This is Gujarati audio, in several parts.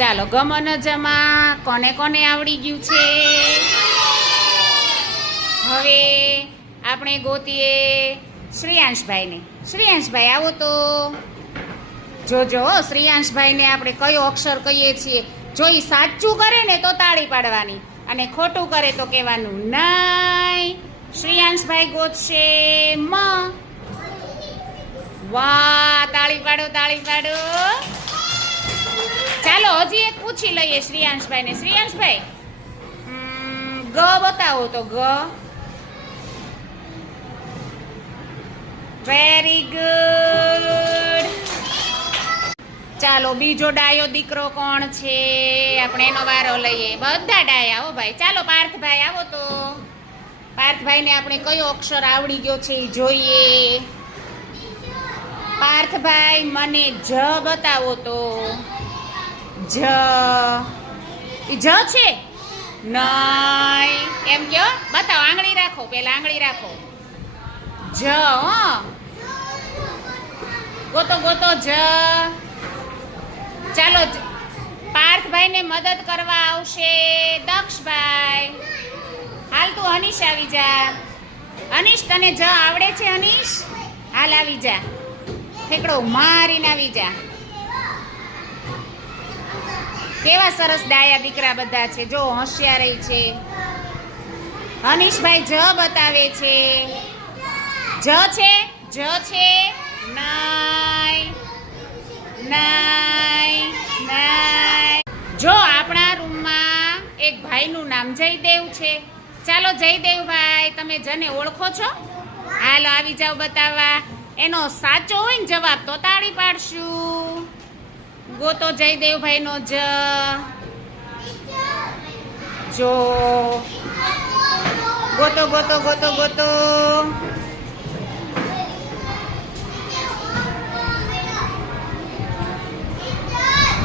ચાલો ગમન જમા કોને કોને આવડી ગયું છે? હવે આપણે ગોતીએ શ્રેયાંશભાઈને. શ્રેયાંશભાઈ આવો તો. જોજો શ્રેયાંશભાઈને આપણે કયો અક્ષર કહીએ છીએ. જો એ સાચું કરે ને તો તાળી પાડવાની અને ખોટું કરે તો કહેવાનું નહીં. શ્રેયાંશભાઈ ગોતશે મ. વાહ, તાળી પાડો તાળી પાડો. ચાલો હજી એક પૂછી લઈએ શ્રેયાંશભાઈને. શ્રેયાંશભાઈ ગ બતાવો તો. ગ. Very good. ચાલો બીજો ડાયો દીકરો કોણ છે? આપણે એનો વારો લઈએ. બધા ડાયા હો ભાઈ. ચાલો પાર્થભાઈ આવો તો. પાર્થભાઈને આપણે કયો અક્ષર આવડી ગયો છે એ જોઈએ. પાર્થભાઈ મને જ બતાવો તો. જ. ઈ જ છે? નહીં. એમ કયો? બતાવો. આંગળી રાખો, પેલા આંગળી રાખો. જ. ગોતો ગોતો જ. ચાલો પાર્થભાઈને મદદ કરવા આવશે દક્ષભાઈ. હાલ તું અનીશ આવી જા. અનીશ તને જ આવડે છે? અનીશ હાલ આવી જા. ઠેકડો મારીને આવી જા. કેવા સરસ ડાયા દીકરા બધા છે. જો હોશિયાર છે. અનીશભાઈ જ બતાવે છે. જ છે? જ છે? નાય નાય નાય. જો આપણા રૂમમાં એક ભાઈનું નામ જયદેવ છે. ચાલો જયદેવભાઈ, તમે જને ઓળખો છો? હાલો આવી જાઓ બતાવવા. એનો સાચો હોય ને જવાબ તો તાળી પાડશું. ગોતો જયદેવભાઈનો જ. જો ગોતો ગોતો ગોતો ગોતો.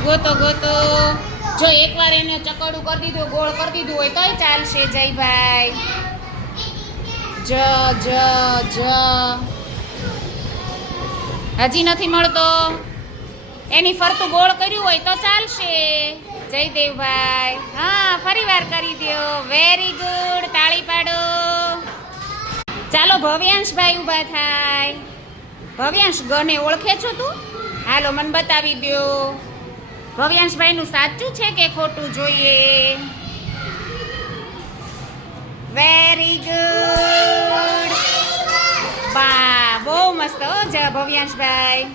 ગોતો ગોતો. જો એકવાર એને ચકડું કરી દીધું, ગોળ કરી દીધું હોય તોય ચાલશે જયભાઈ. જ જ જ. હજી નથી મળતો. એની ફરતું ગોળ કર્યું હોય તો ચાલશે જયદેવભાઈ. હા, ફરી વાર કરી દો. Very good. તાળી પાડો. ચાલો ભવ્યાંશભાઈ ઊભા થાય. ભવ્યાંશ ગને ઓળખે છો તું? હાલો મને બતાવી દો. ભવ્યાંશભાઈનું સાચું છે કે ખોટું જોઈએ. Very good. બા બહુ મસ્ત હો ભવ્યાંશભાઈ.